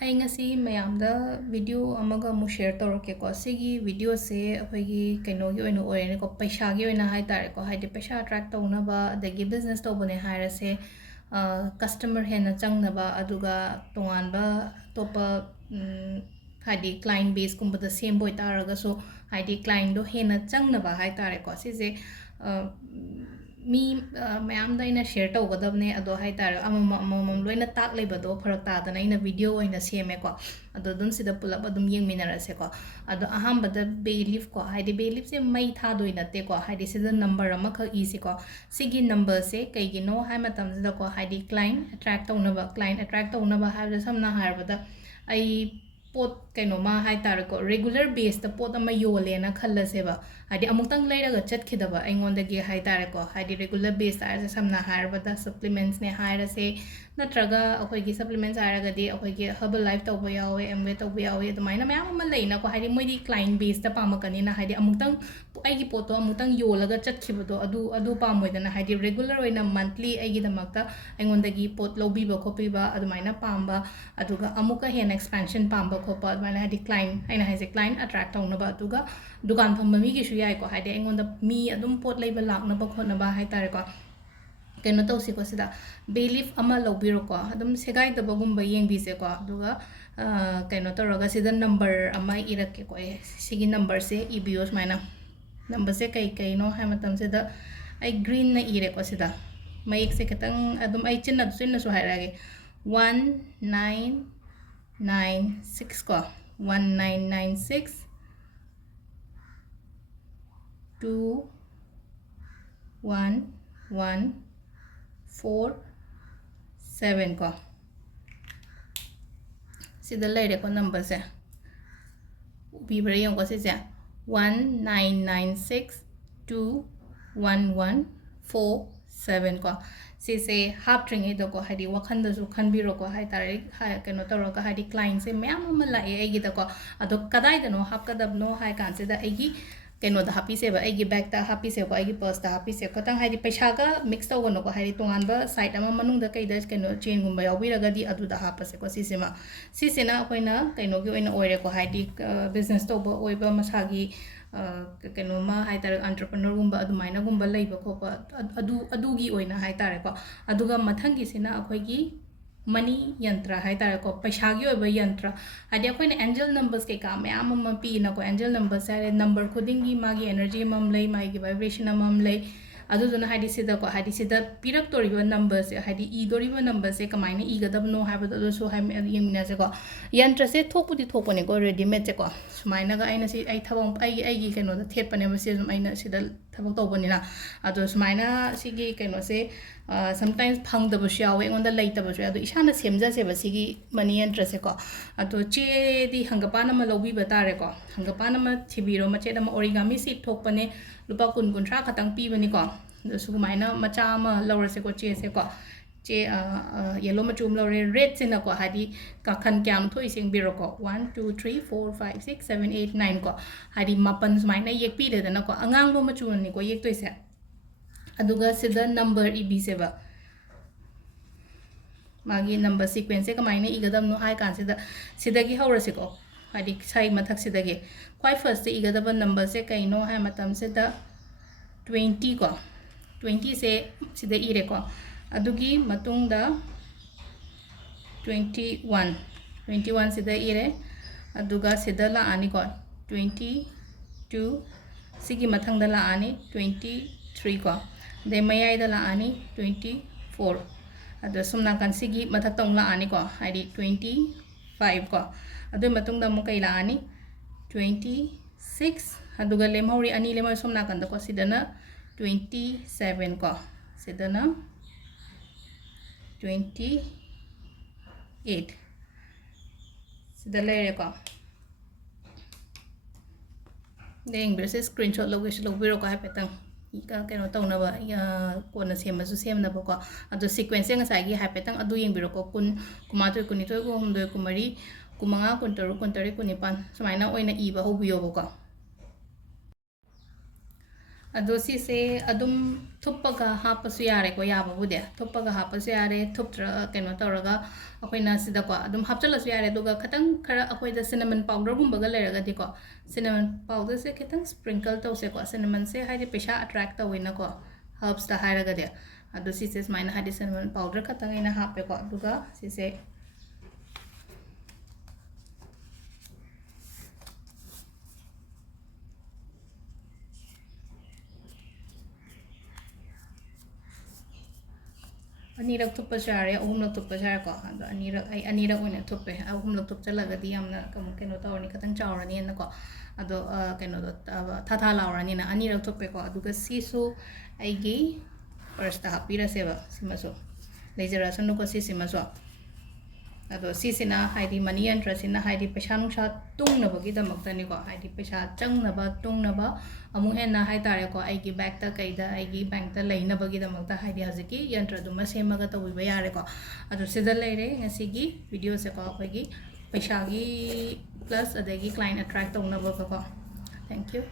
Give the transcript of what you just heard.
ꯑꯩ ꯉꯁꯤ ꯃꯌꯥꯝꯗ ꯚꯤꯗꯤꯑꯣ ꯑꯃꯒ ꯑꯃꯨꯛ ꯁꯦꯌꯔ ꯇꯧꯔꯛꯀꯦꯀꯣ ꯁꯤꯒꯤ ꯚꯤꯗꯤꯑꯣꯁꯦ ꯑꯩꯈꯣꯏꯒꯤ ꯀꯩꯅꯣꯒꯤ ꯑꯣꯏꯅ ꯑꯣꯏꯔꯦꯅꯦꯀꯣ ꯄꯩꯁꯥꯒꯤ ꯑꯣꯏꯅ ꯍꯥꯏꯇꯥꯔꯦꯀꯣ ꯍꯥꯏꯗꯤ ꯄꯩꯁꯥ ꯑꯦꯇ꯭ꯔꯦꯛ ꯇꯧꯅꯕ ꯑꯗꯒꯤ ꯕꯤꯖꯤꯅꯦꯁ ꯇꯧꯕꯅꯦ ꯍꯥꯏꯔꯁꯦ ꯀꯁꯇꯃꯔ ꯍꯦꯟꯅ ꯆꯪꯅꯕ ꯑꯗꯨꯒ ꯇꯣꯉꯥꯟꯕ ꯑꯇꯣꯞꯄ ꯍꯥꯏꯗꯤ ꯀ꯭ꯂꯥꯏꯟ ꯕꯦꯁꯀꯨꯝꯕꯗ ꯁꯦꯝꯕ ꯑꯣꯏꯇꯥꯔꯒꯁꯨ ꯍꯥꯏꯗꯤ ꯀ꯭ꯂꯥꯏꯟꯗꯣ ꯍꯦꯟꯅ ꯆꯪꯅꯕ ꯍꯥꯏꯇꯥꯔꯦꯀꯣ ꯁꯤꯁꯦ ꯃꯤ ꯃꯌꯥꯝꯗ ꯑꯩꯅ ꯁꯦꯌꯔ ꯇꯧꯒꯗꯕꯅꯦ ꯑꯗꯣ ꯍꯥꯏꯇꯥꯔꯦ ꯑꯃꯃꯝ ꯂꯣꯏꯅ ꯇꯥꯛꯂꯤꯕꯗꯣ ꯐꯔꯛ ꯇꯥꯗꯅ ꯑꯩꯅ ꯚꯤꯗꯤꯑꯣ ꯑꯣꯏꯅ ꯁꯦꯝꯃꯦꯀꯣ ꯑꯗꯣ ꯑꯗꯨꯝ ꯁꯤꯗ ꯄꯨꯂꯞ ꯑꯗꯨꯝ ꯌꯦꯡꯃꯤꯟꯅꯔꯁꯦꯀꯣ ꯑꯗꯣ ꯑꯍꯥꯟꯕꯗ ꯕꯦꯂꯤꯐꯀꯣ ꯍꯥꯏꯗꯤ ꯕꯦꯂꯤꯐꯁꯦ ꯃꯩ ꯊꯥꯗꯣꯏ ꯅꯠꯇꯦꯀꯣ ꯍꯥꯏꯗꯤ ꯁꯤꯗ ꯅꯝꯕꯔ ꯑꯃꯈꯛ ꯏꯁꯤꯀꯣ ꯁꯤꯒꯤ ꯅꯝꯕꯔꯁꯦ ꯀꯩꯒꯤꯅꯣ ꯍꯥꯏ ꯃꯇꯝꯁꯤꯗꯀꯣ ꯍꯥꯏꯗꯤ ꯀ꯭ꯂꯥꯏꯟ ꯑꯦꯇ꯭ꯔꯦꯛ ꯇꯧꯅꯕ ꯍꯥꯏꯕꯗ ꯁꯝꯅ ꯍꯥꯏꯔꯕꯗ ꯑꯩ ꯄꯣꯠ ꯀꯩꯅꯣꯃ ꯍꯥꯏꯇꯥꯔꯦꯀꯣ ꯔꯦꯒꯨꯂꯔ ꯕꯦꯁꯇ ꯄꯣꯠ ꯑꯃ ꯌꯣꯜꯂꯦꯅ ꯈꯜꯂꯁꯦꯕ ꯍꯥꯏꯗꯤ ꯑꯃꯨꯛꯇꯪ ꯂꯩꯔꯒ ꯆꯠꯈꯤꯗꯕ ꯑꯩꯉꯣꯟꯗꯒꯤ ꯍꯥꯏꯇꯥꯔꯦꯀꯣ ꯍꯥꯏꯗꯤ ꯔꯦꯒꯨꯂꯔ ꯕꯦꯁꯇ ꯍꯥꯏꯔꯁꯦ ꯁꯝꯅ ꯍꯥꯏꯔꯕꯗ ꯁꯄ꯭ꯂꯤꯃꯦꯟट्ꯁꯅꯦ ꯍꯥꯏꯔꯁꯦ ꯅꯠꯇ꯭ꯔꯒ ꯑꯩꯈꯣꯏꯒꯤ ꯁꯄ꯭ꯂꯤꯃꯦꯟट्ꯁ ꯍꯥꯏꯔꯒꯗꯤ ꯑꯩꯈꯣꯏꯒꯤ ꯍꯔꯕꯜ ꯂꯥꯏꯐ ꯇꯧꯕ ꯌꯥꯎꯋꯦ ꯑꯦꯝꯋꯦ ꯇꯧꯕ ꯌꯥꯎꯋꯦ ꯑꯗꯨꯃꯥꯏꯅ ꯃꯌꯥꯝ ꯑꯃ ꯂꯩꯅꯀꯣ ꯍꯥꯏꯗꯤ ꯃꯣꯏꯗꯤ ꯀ꯭ꯂꯥꯏꯟ ꯕꯦꯁꯇ ꯄꯥꯝꯃꯛꯀꯅꯤꯅ ꯍꯥꯏꯗꯤ ꯑꯃꯨꯛꯇꯪ ꯑꯩꯒꯤ ꯄꯣꯠꯇꯣ ꯑꯃꯨꯛꯇꯪ ꯌꯣꯜꯂꯒ ꯆꯠꯈꯤꯕꯗꯣ ꯑꯗꯨ ꯄꯥꯝꯃꯣꯏꯗꯅ ꯍꯥꯏꯗꯤ ꯔꯦꯒꯨꯂꯔ ꯑꯣꯏꯅ ꯃꯟꯊꯂꯤ ꯑꯩꯒꯤꯗꯃꯛꯇ ꯑꯩꯉꯣꯟꯗꯒꯤ ꯄꯣꯠ ꯂꯧꯕꯤꯕ ꯈꯣꯠꯄꯤꯕ ꯑꯗꯨꯃꯥꯏꯅ ꯄꯥꯝꯕ ꯑꯗꯨꯒ ꯑꯃꯨꯛꯀ ꯍꯦꯟꯅ ꯑꯦꯛꯁꯄꯦꯟꯁꯟ ꯄꯥꯝꯕ ꯈꯣꯠꯄ ꯑꯗꯨꯃꯥꯏꯅ ꯍꯥꯏꯗꯤ ꯀ꯭ꯂꯥꯏꯟ ꯑꯩꯅ ꯍꯥꯏꯁꯦ ꯀ꯭ꯂꯥꯏꯟ ꯑꯦꯇ꯭ꯔꯦꯛ ꯇꯧꯅꯕ ꯑꯗꯨꯒ ꯗꯨꯀꯥꯟ ꯐꯝꯕ ꯃꯤꯒꯤꯁꯨ ꯌꯥꯏꯀꯣ ꯍꯥꯏꯗꯤ ꯑꯩꯉꯣꯟꯗ ꯃꯤ ꯑꯗꯨꯝ ꯄꯣꯠ ꯂꯩꯕ ꯂꯥꯛꯅꯕ ꯈꯣꯠꯅꯕ ꯍꯥꯏꯇꯥꯔꯦꯀꯣ ꯀꯩꯅꯣ ꯇꯧꯁꯤꯀꯣ ꯁꯤꯗ ꯕꯦꯂꯤꯐ ꯑꯃ ꯂꯧꯕꯤꯔꯣꯀꯣ ꯑꯗꯨꯝ ꯁꯦꯒꯥꯏꯗꯕꯒꯨꯝꯕ ꯌꯦꯡꯕꯤꯁꯦꯀꯣ ꯑꯗꯨꯒ ꯀꯩꯅꯣ ꯇꯧꯔꯒ ꯁꯤꯗ ꯅꯝꯕꯔ ꯑꯃ ꯏꯔꯛꯀꯦꯀꯣ ꯑꯩ ꯁꯤꯒꯤ ꯅꯝꯕꯔꯁꯦ ꯏꯕꯤꯌꯣ ꯁꯨꯃꯥꯏꯅ ꯅꯝꯕꯔꯁꯦ ꯀꯩꯅꯣ ꯍꯥꯏ ꯃꯇꯝꯁꯤꯗ ꯑꯩ ꯒ꯭ꯔꯤꯟꯅ ꯏꯔꯦꯀꯣ ꯁꯤꯗ ꯃꯌꯦꯛꯁꯦ ꯈꯤꯇꯪ ꯑꯗꯨꯝ ꯑꯩ ꯆꯤꯟꯅꯁꯨ ꯍꯥꯏꯔꯛꯑꯒꯦ 1996 ꯀꯣ 1996 2 1 1 4 7 ꯀꯣ ꯁꯤꯗ ꯂꯩꯔꯦꯀꯣ ꯅꯝꯕꯔꯁꯦ ꯎꯕꯤꯕ꯭ꯔꯥ ꯌꯦꯡꯉꯨꯀꯣ ꯁꯤꯁꯦ 19962114 ꯀꯣ ꯁꯤꯁꯦ ꯍꯥꯞꯇ꯭ꯔꯤꯉꯩꯗꯀꯣ ꯍꯥꯏꯗꯤ ꯋꯥꯈꯟꯗꯁꯨ ꯈꯟꯕꯤꯔꯣꯀꯣ ꯍꯥꯏꯇꯥꯔꯦ ꯀꯩꯅꯣ ꯇꯧꯔꯒ ꯍꯥꯏꯗꯤ ꯀ꯭ꯂꯥꯏꯟꯁꯦ ꯃꯌꯥꯝ ꯑꯃ ꯂꯥꯛꯑꯦ ꯑꯩꯒꯤꯗꯀꯣ ꯑꯗꯣ ꯀꯗꯥꯏꯗꯅꯣ ꯍꯥꯞꯀꯗꯕꯅꯣ ꯍꯥꯏ ꯀꯥꯟꯁꯤꯗ ꯑꯩꯒꯤ ꯀꯩꯅꯣꯗ ꯍꯥꯞꯄꯤꯁꯦꯕ ꯑꯩꯒꯤ ꯕꯦꯛꯇ ꯍꯥꯞꯄꯤꯁꯦꯕꯀꯣ ꯑꯩꯒꯤ ꯄꯔꯁꯇ ꯍꯥꯞꯄꯤꯁꯦ ꯈꯤꯇꯪ ꯍꯥꯏꯗꯤ ꯄꯩꯁꯥꯒ ꯃꯤꯛꯁ ꯇꯧꯒꯅꯨꯀꯣ ꯍꯥꯏꯗꯤ ꯇꯣꯉꯥꯟꯕ ꯁꯥꯏꯠ ꯑꯃ ꯃꯅꯨꯡꯗ ꯀꯩꯗ ꯀꯩꯅꯣ ꯆꯦꯟꯒꯨꯝꯕ ꯌꯥꯎꯕꯤꯔꯒꯗꯤ ꯑꯗꯨꯗ ꯍꯥꯞꯄꯁꯦꯀꯣ ꯁꯤꯁꯤꯅ ꯑꯩꯈꯣꯏꯅ ꯀꯩꯅꯣꯒꯤ ꯑꯣꯏꯅ ꯑꯣꯏꯔꯦꯀꯣ ꯍꯥꯏꯗꯤ ꯕꯤꯖꯤꯅꯦꯁ ꯇꯧꯕ ꯑꯣꯏꯕ ꯃꯁꯥꯒꯤ ꯀꯩꯅꯣꯃ ꯍꯥꯏꯇꯥꯔꯦ ꯑꯟꯇꯔꯄ꯭ꯔꯅꯔꯒꯨꯝꯕ ꯑꯗꯨꯃꯥꯏꯅꯒꯨꯝꯕ ꯂꯩꯕ ꯈꯣꯠꯄ ꯑꯗꯨꯒꯤ ꯑꯣꯏꯅ ꯍꯥꯏꯇꯥꯔꯦꯀꯣ ꯑꯗꯨꯒ ꯃꯊꯪꯒꯤꯁꯤꯅ ꯑꯩꯈꯣꯏꯒꯤ ꯃꯅꯤ ꯌꯟꯇ꯭ꯔ ꯍꯥꯏꯇꯥꯔꯦꯀꯣ ꯄꯩꯁꯥꯒꯤ ꯑꯣꯏꯕ ꯌꯟꯇ꯭ꯔ ꯍꯥꯏꯗꯤ ꯑꯩꯈꯣꯏꯅ ꯑꯦꯟꯖꯦꯜ ꯅꯝꯕꯔꯁ ꯀꯩꯀꯥ ꯃꯌꯥꯝ ꯑꯃ ꯄꯤꯅꯀꯣ ꯑꯦꯟꯖꯦꯜ ꯅꯝꯕꯔꯁ ꯍꯥꯏꯔꯦ ꯅꯝꯕꯔ ꯈꯨꯗꯤꯡꯒꯤ ꯃꯥꯒꯤ एनर्जी अमम लई मागी वाइब्रेशन अमम लई अदुदुना हाइदि सिदा को हाइदि सिदा पिरक्तोरिबा नंबर से हाइदि इदोरिबा नंबर से कमाइने इगदबनो हाइबदो दसो हाइ यंगमिना से को यंत्र से थोपुदि थोपने को रेडीमेड से को सुमाइना गा आइना सि आइ थबं आइ केनो द थेपने मसे सुम आइना सिदा थबक तौबनिना अदो सुमाइना सिगी केनो से sometimes फंगदबसु यावे एंगोंदा लैतबसु अदो इसाना सेमजासेबा सिगी मनी यंत्र से को अदो चेदि हंगपान अमा लौबिबा तारे को हंगपान अमा थिबिरो मचेद अमा ओरिगामी सी थोपने लुपा कुन कुंथ्रा खतंग पीबनी को सुमाइना मचा अमा लौरसेको चेसेको चे येलो मचूम लौरे रेड सिनको हादि काखन क्याम थोइ सिंगबिरोको 1 2 3 4 5 6 7 8 9 को हादि मापन सुमाइना येकपीरेदनको अंगांगबो मचूनिको येकतोइसे अदुगा सिदा नंबर इबीसेबा मागी नंबर सीक्वेंस से कमाइने इगदबनो हाइ कांसिदा सिदगी हौरसेको हादि साइ मथक सिदगी क्वाइ फर्स्ट से इगदब नंबर से कइनो है मतम से द 20 को 20 से सिदा इरेको अदुगी मतुंग द 21 सिदा इरे अदुगा सिदा लाआनी को 22 सिगी मथंग द लाआनी 23 को दे मयाइ द लाआनी 24 अदो सुमना कंसिगी मथक तोंग लाआनी को हाइदि 25 को अदु मतुंग द मुकै लाआनी 26 अदुगा लेमहौरी अनि लेम सुमना कंद को सिदना 27 को सिदना 28 सिदा लेरे को देंग बेसे स्क्रीनशॉट लोगिरो को हाइपेतंग कनो तौनबा कोना सेमसु सेमनबको अदो सीक्वेंस ngसाइगी हाइपेतंग अदु येंबिरोको कुन कुमाथोय कुनिथोय को हमदोय कुमरी कुमंगा कुनतरु कुनतरे कुनिपान सुमाइना ओइना इबा होबियोबको ꯑꯗꯣ ꯁꯤꯁꯦ ꯑꯗꯨꯝ ꯊꯨꯞꯄꯒ ꯍꯥꯞꯄꯁꯨ ꯌꯥꯔꯦꯀꯣ ꯌꯥꯕꯕꯨꯗꯤ ꯊꯨꯞꯄꯒ ꯍꯥꯞꯄꯁꯨ ꯌꯥꯔꯦ ꯊꯨꯞꯇ꯭ꯔ ꯀꯩꯅꯣ ꯇꯧꯔꯒ ꯑꯩꯈꯣꯏꯅ ꯁꯤꯗꯀꯣ ꯑꯗꯨꯝ ꯍꯥꯞꯆꯜꯂꯁꯨ ꯌꯥꯔꯦ ꯑꯗꯨꯒ ꯈꯤꯇꯪ ꯈꯔ ꯑꯩꯈꯣꯏꯗ ꯁꯤꯅꯃꯟ ꯄꯥꯎꯗꯔꯒꯨꯝꯕꯒ ꯂꯩꯔꯒꯗꯤꯀꯣ ꯁꯤꯅꯃꯟ ꯄꯥꯎꯗꯔꯁꯦ ꯈꯤꯇꯪ ꯁ꯭ꯄ꯭ꯔꯤꯡꯀꯜ ꯇꯧꯁꯦꯀꯣ ꯁꯤꯅꯃꯟꯁꯦ ꯍꯥꯏꯗꯤ ꯄꯩꯁꯥ ꯑꯦꯇ꯭ꯔꯦꯛ ꯇꯧꯋꯤꯅꯀꯣ ꯍꯔꯕꯁꯇ ꯍꯥꯏꯔꯒꯗꯤ ꯑꯗꯣ ꯁꯤꯁꯦ ꯁꯨꯃꯥꯏꯅ ꯍꯥꯏꯗꯤ ꯁꯤꯅꯃꯟ ꯄꯥꯎꯗꯔ ꯈꯛꯇꯪ ꯑꯩꯅ ꯍꯥꯞꯄꯦꯀꯣ ꯑꯗꯨꯒ ꯁꯤꯁꯦ ꯑꯅꯤꯔꯛ ꯊꯨꯞꯄꯁꯨ ꯌꯥꯔꯦ ꯑꯍꯨꯝꯂꯛ ꯊꯨꯞꯄꯁꯨ ꯌꯥꯔꯦꯀꯣ ꯑꯗꯣ ꯑꯩ ꯑꯅꯤꯔꯛ ꯑꯣꯏꯅ ꯊꯨꯞꯄꯦ ꯑꯍꯨꯝꯂꯛ ꯊꯨꯞꯆꯜꯂꯒꯗꯤ ꯌꯥꯝꯅ ꯀꯩꯅꯣ ꯇꯧꯔꯅꯤ ꯈꯤꯇꯪ ꯆꯥꯎꯔꯅꯤꯅꯀꯣ ꯑꯗꯣ ꯀꯩꯅꯣꯗꯣ ꯊꯥ ꯂꯥꯎꯔꯅꯤꯅ ꯑꯅꯤꯔꯛ ꯊꯨꯞꯄꯦꯀꯣ ꯑꯗꯨꯒ ꯁꯤꯁꯨ ꯑꯩꯒꯤ ꯄꯔꯁꯇ ꯍꯥꯞꯄꯤꯔꯁꯦꯕ ꯁꯤꯃꯁꯨ ꯂꯩꯖꯔꯁꯅꯨꯀꯣ ꯁꯤꯁꯤꯃꯁꯨ ꯑꯗꯣ ꯁꯤꯁꯤꯅ ꯍꯥꯏꯗꯤ ꯃꯅꯤ ꯌꯟꯇ꯭ꯔꯁꯤꯅ ꯍꯥꯏꯗꯤ ꯄꯩꯁꯥ ꯅꯨꯡꯁꯥ ꯇꯨꯡꯅꯕꯒꯤꯗꯃꯛꯇꯅꯤꯀꯣ ꯍꯥꯏꯗꯤ ꯄꯩꯁꯥ ꯆꯪꯅꯕ ꯇꯨꯡꯅꯕ ꯑꯃꯨꯛ ꯍꯦꯟꯅ ꯍꯥꯏꯇꯥꯔꯦꯀꯣ ꯑꯩꯒꯤ ꯕꯦꯛꯇ ꯀꯩꯗ ꯑꯩꯒꯤ ꯕꯦꯡꯛꯇ ꯂꯩꯅꯕꯒꯤꯗꯃꯛꯇ ꯍꯥꯏꯗꯤ ꯍꯧꯖꯤꯛꯀꯤ ꯌꯟꯇ꯭ꯔꯗꯨꯃ ꯁꯦꯝꯃꯒ ꯇꯧꯕꯤꯕ ꯌꯥꯔꯦꯀꯣ ꯑꯗꯣ ꯁꯤꯗ ꯂꯩꯔꯦ ꯉꯁꯤꯒꯤ ꯚꯤꯗꯤꯑꯣꯁꯦꯀꯣ ꯑꯩꯈꯣꯏꯒꯤ ꯄꯩꯁꯥꯒꯤ ꯄ꯭ꯂꯁ ꯑꯗꯒꯤ ꯀ꯭ꯂꯥꯏꯟ ꯑꯦꯇ꯭ꯔꯦꯛ ꯇꯧꯅꯕꯀꯣ ꯊꯦꯡꯛ ꯌꯨ